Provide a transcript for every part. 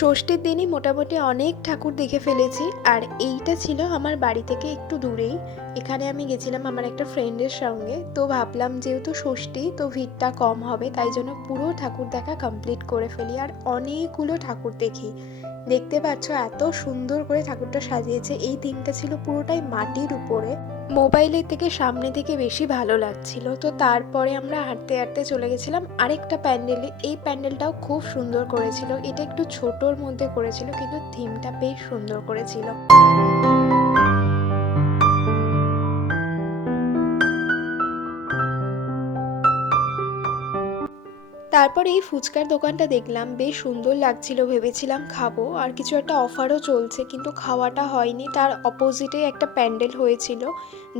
ষষ্ঠীর দিনই মোটামুটি অনেক ঠাকুর দেখে ফেলেছি। আর এইটা ছিল আমার বাড়ি থেকে একটু দূরেই। এখানে আমি গেছিলাম আমার একটা ফ্রেন্ডের সঙ্গে, তো ভাবলাম যেহেতু ষষ্ঠী তো ভিড়টা কম হবে, তাই জন্য পুরো ঠাকুর দেখা কমপ্লিট করে ফেলি। আর অনেকগুলো ঠাকুর দেখি, দেখতে পাচ্ছ এত সুন্দর করে ঠাকুরটা সাজিয়েছে। এই থিমটা ছিল পুরোটাই মাটির উপরে, মোবাইলের থেকে সামনে থেকে বেশি ভালো লাগছিল। তো তারপরে আমরা হাঁটতে হাঁটতে চলে গেছিলাম আরেকটা প্যান্ডেলে। এই প্যান্ডেলটাও খুব সুন্দর করেছিল, এটা একটু ছোটোর মধ্যে করেছিল কিন্তু থিমটা বেশ সুন্দর করেছিল। তারপরে এই ফুচকার দোকানটা দেখলাম, বেশ সুন্দর লাগছিল, ভেবেছিলাম খাবো। আর কিছু একটা অফারও চলছে কিন্তু খাওয়াটা হয়নি। তার অপোজিটে একটা প্যান্ডেল হয়েছিল,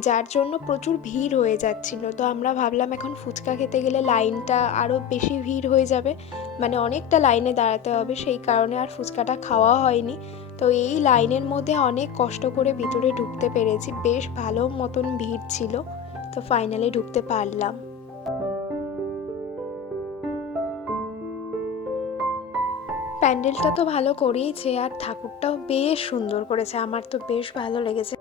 যার জন্য প্রচুর ভিড় হয়ে যাচ্ছিল। তো আমরা ভাবলাম এখন ফুচকা খেতে গেলে লাইনটা আরও বেশি ভিড় হয়ে যাবে, মানে অনেকটা লাইনে দাঁড়াতে হবে, সেই কারণে আর ফুচকাটা খাওয়া হয়নি। তো এই লাইনের মধ্যে অনেক কষ্ট করে ভিতরে ঢুকতে পেরেছি, বেশ ভালো মতন ভিড় ছিল। তো ফাইনালি ঢুকতে পারলাম। প্যান্ডেলটা তো ভালো করেইছে আর ঠাকুরটাও বেশ সুন্দর করেছে, আমার তো বেশ ভালো লেগেছে।